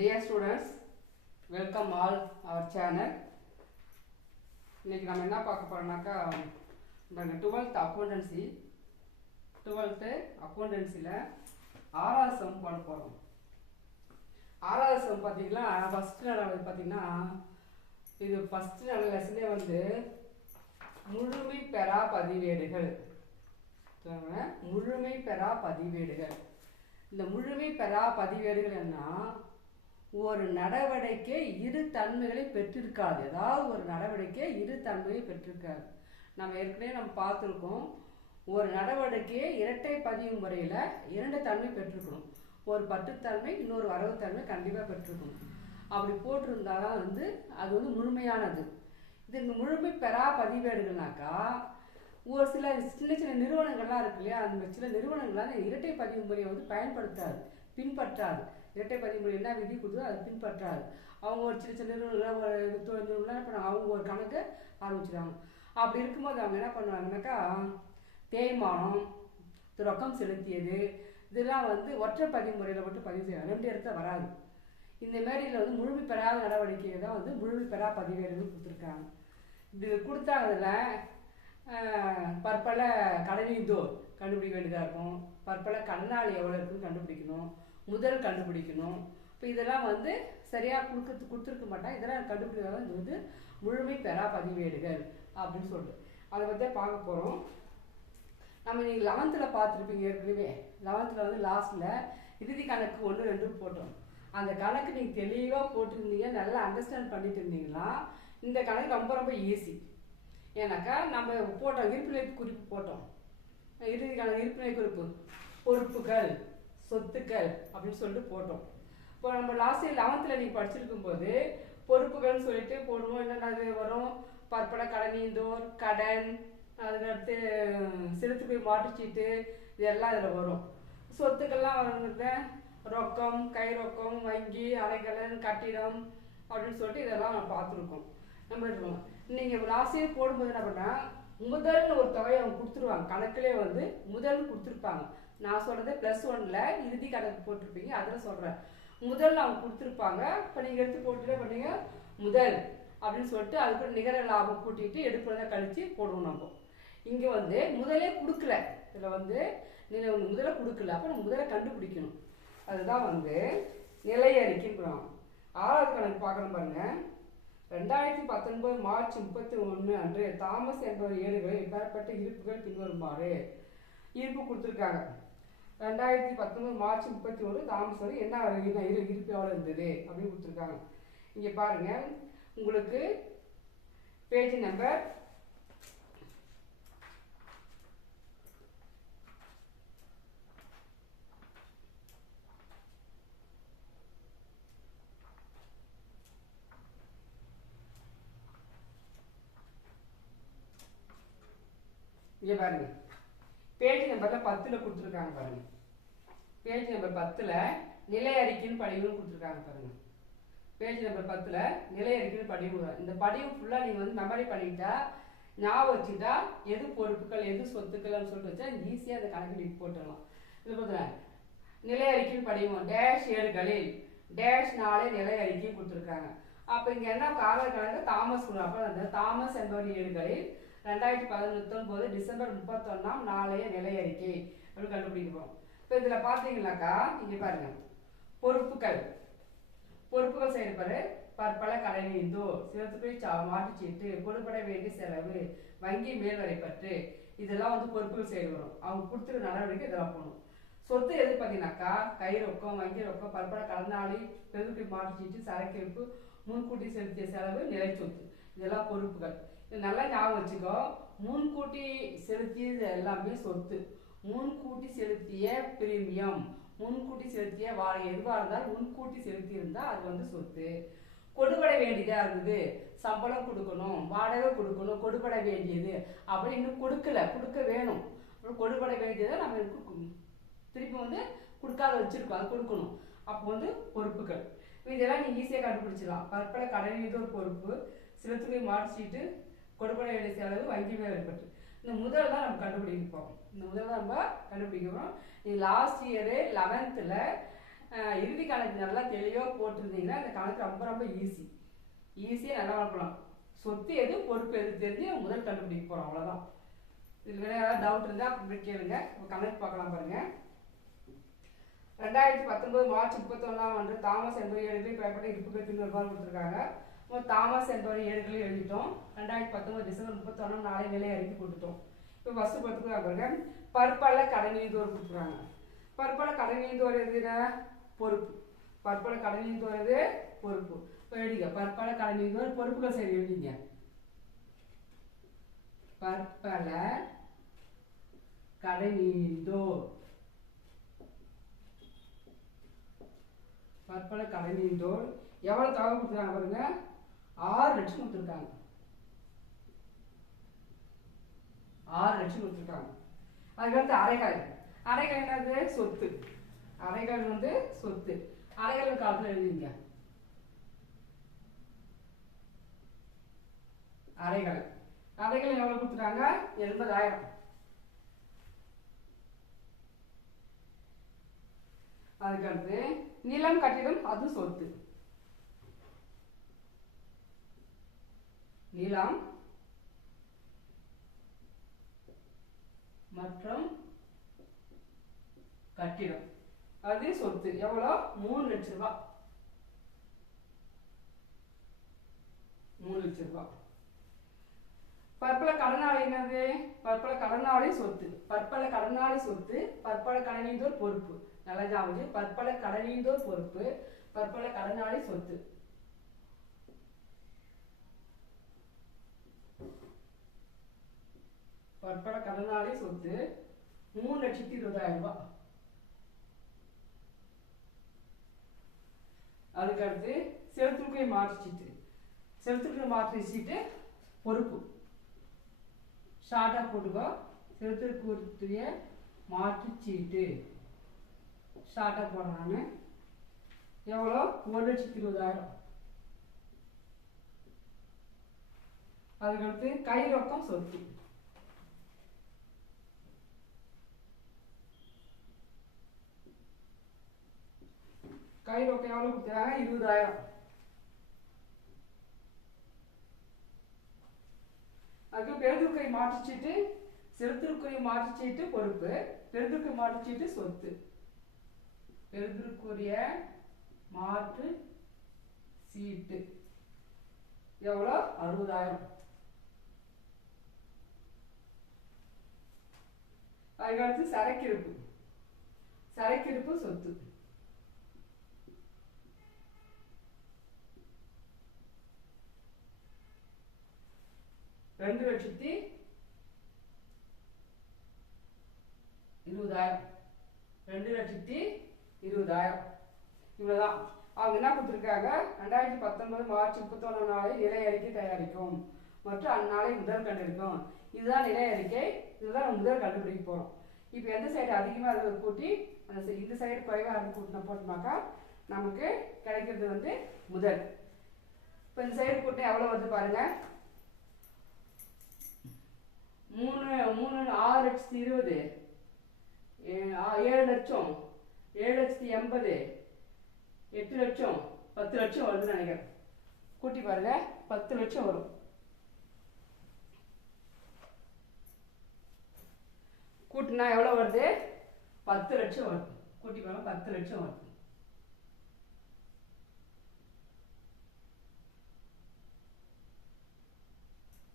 Dear students, welcome all our channel. இன்னைக்கு நம்ம என்ன பார்க்க போறோம்னாக்கா 12th அக்கவுண்டன்சில ஆறாவது சம் பண்ண போறோம். ஆறாவது சம் பாத்தீங்கன்னா ஃபர்ஸ்ட் நடவடிக்கை பாத்தீங்கன்னா இது ஃபர்ஸ்ட் லெசனே வந்து முழுமை பெறா பதிவேடுகள். முழுமை பெறா பதிவேடுகள். இந்த முழுமை பெறா பதிவேடுகள் என்ன? ஒரு நடவடிக்கை இரு தன்மைகளை பெற்றிருக்காது. ஏதாவது ஒரு நடவடிக்கை இரு தன்மையை பெற்றிருக்காது. நம்ம ஏற்கனவே பார்த்துருக்கோம். ஒரு நடவடிக்கையை இரட்டை பதிவு முறையில் இரண்டு தன்மை பெற்றிருக்கணும். ஒரு பற்றுத்தன்மை, இன்னொரு வரவுத்தன்மை கண்டிப்பாக பெற்றிருக்கணும். அப்படி போட்டிருந்தாதான் அது முழுமையானது. இது முழுமை பெறா பதிவேடுகள்னாக்கா ஒரு சில சின்ன சின்ன நிறுவனங்கள்லாம் இருக்கு இல்லையா, அந்த சில நிறுவனங்கள்லாம் இரட்டை பதிவு முறையை பயன்படுத்தாது, பின்பற்றாது. இரட்டை பதிவு முறை என்ன விதி கொடுத்தோ அதை பின்பற்றாது. அவங்க ஒரு சின்ன சின்ன நிறுவனங்கள் என்ன பண்ணாங்க, அவங்க ஒரு கணக்கு ஆரம்பிச்சிடுவாங்க. அப்படி இருக்கும்போது அவங்க என்ன பண்ணுவாங்கன்னாக்கா தேய்மானம், ரொக்கம் செலுத்தியது, இதெல்லாம் ஒற்றை பதிவு முறையில் மட்டும் பதிவு செய்வாங்க. ரெண்டு இடத்துல வராது. இந்த மாதிரியில் முழுமை பெறாத நடவடிக்கையை தான் முழுமை பெறா பதிவேடுகள் கொடுத்துருக்காங்க. இது கொடுத்தாங்கதில் பற்பல கடனீந்தோர் கண்டுபிடிக்க வேண்டியதாக இருக்கும். பற்பல கடனாளி எவ்வளோ இருக்குன்னு கண்டுபிடிக்கணும். முதல் கண்டுபிடிக்கணும். இப்போ இதெல்லாம் சரியாக கொடுத்துருக்க மாட்டாங்க. இதெல்லாம் கண்டுபிடிக்கிறது முழுமை பெறா பதிவேடுகள் அப்படின்னு சொல்லிட்டு அதை பற்றி பார்க்க போகிறோம். நம்ம நீங்கள் 11th பார்த்துருப்பீங்க. ஏற்கனவே 11th லாஸ்ட்டில் இறுதி கணக்கு 1, 2 போட்டோம். அந்த கணக்கு நீங்கள் தெளிவாக போட்டிருந்தீங்க, நல்லா அண்டர்ஸ்டாண்ட் பண்ணிட்டு இருந்தீங்கன்னா இந்த கணக்கு ரொம்ப ரொம்ப ஈஸி. ஏன்னாக்கா நம்ம போட்டோம் இருப்புநிலை குறிப்பு போட்டோம். இறுதி கணக்கு இருப்புநிலை குறிப்பு பொறுப்புகள் சொத்துக்கள் அப்படின்னு சொல்லிட்டு போட்டோம். இப்போ நம்ம லாஸ்ட் 11th நீங்கள் படிச்சிருக்கும் போது பொறுப்புகள்னு சொல்லிட்டு போடுவோம். என்னென்ன வரும்? பற்பட கடனீந்தோர், கடன், அதுக்கடுத்து செலுத்துகை மாற்றுச்சீட்டு, இதெல்லாம் இதில் வரும். சொத்துக்கள்லாம் வருங்க ரொக்கம், கை ரொக்கம், வங்கி, அரைக்கடன், கட்டிடம் அப்படின்னு சொல்லிட்டு இதெல்லாம் நம்ம பார்த்துருக்கோம். நம்ம இருக்கோம். நீங்கள் லாஸ்டே போடும்போது என்ன பண்ணால் முதல்னு ஒரு தொகையை அவங்க கொடுத்துருவாங்க. கணக்கிலே முதல் கொடுத்துருப்பாங்க. நான் சொல்கிறது +1ல் இறுதி கணக்கு போட்டிருப்பீங்க, அதில் சொல்கிறேன். முதல் அவங்க கொடுத்துருப்பாங்க. இப்போ நீங்கள் எடுத்து போட்டுட்டே பண்ணீங்க முதல் அப்படின்னு சொல்லிட்டு அதுக்கு நிகர லாபம் கூட்டிகிட்டு எடுக்கிறத கழித்து போடுவோம். நம்ம இங்கே முதலே கொடுக்கல. இதில் முதல்ல கொடுக்கல. அப்போ நம்ம முதல்ல கண்டுபிடிக்கணும். அதுதான் நிலை அறிக்கைங்கிறோம். 6வது கணக்கு பார்க்கணும் பாருங்க. 2019 மார்ச் 31 அன்று தாமஸ் என்பவர் ஏடுகளில் பெறப்பட்ட இருப்புகள் பின்வருமாறு. இருப்பு கொடுத்துருக்காங்க. 2019 மார்ச் 31 தாமஸ் வரை என்ன இருப்பு எவ்வளோ இருந்தது அப்படின்னு கொடுத்துருக்காங்க. இங்கே பாருங்க, உங்களுக்கு பேஜ் நம்பர் 10ல் கொடுத்துருக்காங்க பாருங்க. பேஜ் நம்பர் 10ல் நிலை அறிக்கைன்னு படிவுன்னு கொடுத்துருக்காங்க பாருங்க. பேஜ் நம்பர் 10ல் நிலை அறிக்கைன்னு படிவு. இந்த படிவு ஃபுல்லாக நீங்கள் மெமரி பண்ணிக்கிட்டா, ஞாபகம் வச்சுட்டா எது பொறுப்புகள் எது சொத்துக்கள்னு சொல்லிட்டு வச்சா ஈஸியாக அந்த கணக்கு போட்டுடலாம். இது பார்த்தா நிலை அறிக்கைன்னு படிவோம். டேஷ் ஏடுகளில் டேஷ் 4 நிலை அறிக்கையும் கொடுத்துருக்காங்க. அப்போ இங்கே என்ன காவல் கணக்கு தாமஸ். அப்போ அந்த தாமஸ் என்பவர் ஏடுகளில் 2019 டிசம்பர் 31 நாளைய நிலை அறிக்கை அப்படின்னு கண்டுபிடிக்கிறோம். இப்போ இதில் பார்த்தீங்கன்னாக்கா இங்கே பாருங்க, பொறுப்புகள் செயல்பாடு பற்பல கடனீந்தோ, செலுத்துகை மாற்றுச்சீட்டு, கொடுப்பட வேண்டிய செலவு, வங்கி மேல்வரைப்பற்று, இதெல்லாம் பொறுப்புகள் செயல் வரும். அவங்க கொடுத்துருக்க நடவடிக்கை இதெல்லாம் போகணும். சொத்து எது பார்த்தீங்கன்னாக்கா கை ரொக்கம், வங்கி ரொக்கம், பற்பல கடனாளி, செலுத்துகை மாற்றுச்சீட்டு, சரக்கிருப்பு, முன்கூட்டி செலுத்திய செலவு, நிலை சொத்து, இதெல்லாம் பொறுப்புகள். இது நல்லா ஞாபகம் வச்சுக்கோ. முன்கூட்டி செலுத்தியது எல்லாமே சொத்து. முன்கூட்டி செலுத்திய பிரீமியம், முன்கூட்டி செலுத்திய வாடகை எதுவாக இருந்தாலும் முன்கூட்டி செலுத்தி இருந்தால் அது சொத்து. கொடுபட வேண்டியதாக இருந்தது, சம்பளம் கொடுக்கணும், வாடகை கொடுக்கணும், கொடுபட வேண்டியது அப்படி இன்னும் கொடுக்க வேணும். அப்புறம் கொடுபட வேண்டியதை நம்ம திருப்பி கொடுக்காத வச்சிருக்கோம், அது கொடுக்கணும். அப்போ பொறுப்புகள். இதெல்லாம் நீங்கள் ஈஸியாக கண்டுபிடிச்சிடலாம். பற்பல கடனீந்தோர் ஒரு பொறுப்பு, செலுத்துகை மாற்றுச்சீட்டு, கொடுப்பட வேண்டிய செலவு, வங்கி மேல்வரைப்பற்று. இந்த முதல் தான் நம்ம கண்டுபிடிப்போம். இந்த முதல் தான் நம்ம கண்டுபிடிக்கிறோம். லாஸ்ட் இயரு 11th இறுதி கணக்கு நல்லா தெளிவாக போட்டிருந்தீங்கன்னா இந்த கணக்கு ரொம்ப ரொம்ப ஈஸியாக நல்லா வளர்க்கலாம். சொத்து எது பொறுப்பு எது தெரிஞ்சு முதல் கண்டுபிடிக்க போகிறோம், அவ்வளோதான். இதில் வேறு ஏதாவது டவுட் இருந்தால் அப்படி கேளுங்க. கணக்கு பார்க்கலாம் பாருங்கள். 2019 மார்ச் 31 தாமஸ் என்பவர் ஏடுகளில் பெறப்பட்ட இருப்புகள் பின்வருமாறு கொடுத்துருக்காங்க. தாமஸ் என்பவர் ஏடுகளில் எழுதிட்டோம். 2019 டிசம்பர் 31 நாளை நிலை அறிக்கை கொடுத்துட்டோம். இப்போ ஃபஸ்ட்டு பார்த்துக்கலாம் பாருங்க. பற்பல கடனீந்தோர் கொடுக்குறாங்க. பற்பல கடனீந்தோர் எதுனா பொறுப்பு. பற்பல கடனீந்தோர் எது பொறுப்பு. இப்போ எழுதிங்க பற்பல கடனீந்தோர் பொறுப்புகள் சரி எழுதிங்க. பற்பல கடனீந்தோர் பற்பல கடனீந்தோர் எவ்வளவு தொகை கொடுத்துருக்காங்க பாருங்க. 6 லட்சம் கொடுத்துருக்காங்க. 6 லட்சம் கொடுத்துருக்காங்க. அதுக்கடுத்து அரைகால். அரைகால் என்னது சொத்து. அரைகால் வந்து சொத்து. அரைகால் காலத்தில் எழுதிங்க. அரைகால் அரைகால் எவ்வளவு கொடுத்துருக்காங்க? 80,000. அதுக்கடுத்து நிலம் கட்டிடம் அது சொத்து. நிலம் மற்றும் கட்டிடம் அது சொத்து. எவ்வளோ? 3 லட்சம் ரூபாய். 3 லட்சம் ரூபாய். பற்பல கடனாளி என்னது? பற்பல கடனாளி சொத்து. பற்பல கடனாளி சொத்து. பற்பல கடனீந்தோர் பொறுப்பு. நல்லா ஜாவுது. பற்பல கடனீந்தோர் பொறுப்பு. பற்பல கடனாளி சொத்து. பற்பல கடனாளி சொத்து 3,20,000 ரூபாய். அதுக்கடுத்து செலுத்துக்கை மாற்று சீட்டு. செலுத்துக்கை மாற்று சீட்டு பொறுப்பு. ஷார்ட்டாக போட்டுக்கோ. செலுத்துக்குரிய மாற்று சீட்டு ஷார்ட்டாக போடுறாங்க. எவ்வளோ? 1,20,000. அதுக்கடுத்து கை ரொக்கம் சொத்து. கை ரொக்கம் எவ்வளோ கொடுத்துருக்காங்க? 20,000. அதுக்கு பெருதுக்கை மாற்றுச்சீட்டு. செலுத்திற்குரிய மாற்றுச்சீட்டு பொறுப்பு. பெருதுக்கை மாற்றுச்சீட்டு சொத்து. பெருதுக்குரிய மாற்று சீட்டு எவ்வளோ? 60,000. அதுக்கடுத்து சரக்கிருப்பு. சரக்கிருப்பு சொத்து. ரெண்டு 2,20,000. 2,20,000. இவ்வளோதான். அவங்க என்ன கொடுத்துருக்காங்க? 2019 மார்ச் 31 நாளை நிலை அறிக்கை தயாரிக்கும் மற்றும் அந்நாளை முதல் கண்டிருக்கும். இதுதான் நிலை அறிக்கை. இதுதான் நம்ம முதல் கண்டுபிடிக்க போகிறோம். இப்போ எந்த சைடு அதிகமாக இருக்கிறத கூட்டி இந்த சைடு குறைவாக இருந்து கூட்டின போட்டோம்னாக்கா நமக்கு கிடைக்கிறது வந்து முதல். இப்போ இந்த சைடு கூட்டினா எவ்வளோ வருது பாருங்க. 6,20,000 7 லட்சம் 7,80,000 8 லட்சம் 10 லட்சம் வருதுன்னு நினைக்கிறேன். கூட்டி பாருங்க 10 லட்சம் வரும். கூட்டினா எவ்வளோ வருது? 10 லட்சம் வருது. கூட்டி பாருங்க 10 லட்சம் வருது.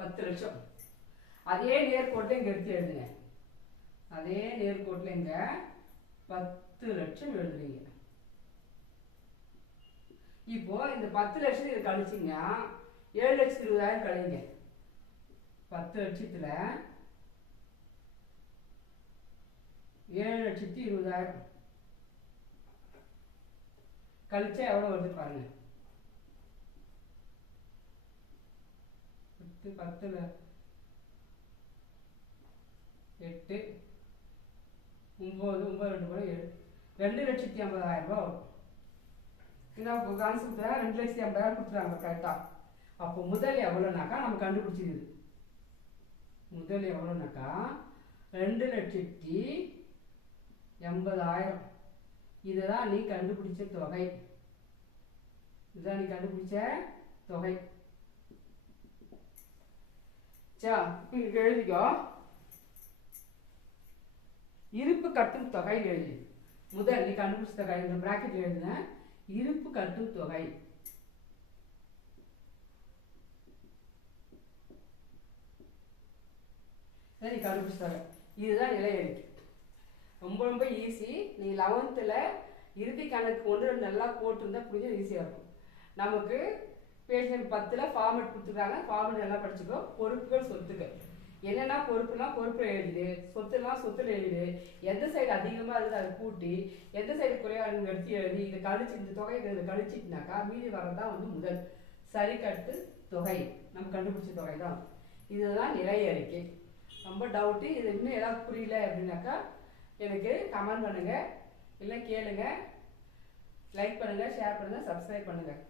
பத்து லட்சம். அதே நேர்கோட்டில் இங்கே எடுத்து எழுதுங்க. அதே நேர்கோட்டில் இங்கே 10 லட்சம் எழுதுறீங்க. இப்போ இந்த 10 லட்சம் இது கழிச்சிங்க 7,20,000 கழிங்க. 10 லட்சத்தில் 7,20,000 கழிச்சா எவ்வளோ வருது பாருங்க. 10ல் 8 9 2,50,000 ரூபா வரும். நான் காசு கொடுத்தா 2,50,000 கொடுத்துறாங்க கரெக்டாக. அப்போ முதல் எவ்வளோனாக்கா நம்ம கண்டுபிடிச்சிருது. முதல் எவ்வளோனாக்கா 2,80,000. இதுதான் நீ கண்டுபிடிச்ச தொகை. இதுதான் நீ கண்டுபிடிச்ச தொகை. இங்க எழுதிக்கோ. இருப்பு கட்டும் தொகை எழுதி. முதல் நீ கண்டுபிடிச்ச தொகை இந்த பிராக்கெட் எழுதுன இருப்பு கட்டும் தொகை. நீ கண்டுபிடிச்ச தொகை. இதுதான் நிலை அறிக்கை. ரொம்ப ரொம்ப ஈஸி. நீ 11th இறுதி கணக்கு 1 2 நல்லா போட்டிருந்தா புரிஞ்சு ஈஸியாக இருக்கும். நமக்கு பேஜ் நம்பர் 10 ஃபார்மேட் கொடுத்துருக்காங்க. ஃபார்மேட் நல்லா படிச்சுக்கோ. பொறுப்புகள் சொத்துக்கள் என்னென்னா பொறுப்புலாம் பொறுப்பு எழுதிடு, சொத்துலாம் சொத்துல எழுதிடு. எந்த சைடு அதிகமாக இருக்குது அதை கூட்டி, எந்த சைடு குறைவாக எடுத்து எழுதி இதை கழிச்சு இந்த தொகை இதை கழிச்சிட்டுனாக்கா மீதி வரதான் வந்து முதல் சரிக்கட்டு தொகை. நம்ம கண்டுபிடிச்ச தொகை தான். இதுதான் நிலை அறிக்கை. ரொம்ப டவுட்டு. இது இன்னும் ஏதாவது புரியல அப்படின்னாக்கா எனக்கு கமெண்ட் பண்ணுங்கள், இல்லை கேளுங்க, லைக் பண்ணுங்கள், ஷேர் பண்ணுங்கள், சப்ஸ்கிரைப் பண்ணுங்கள்.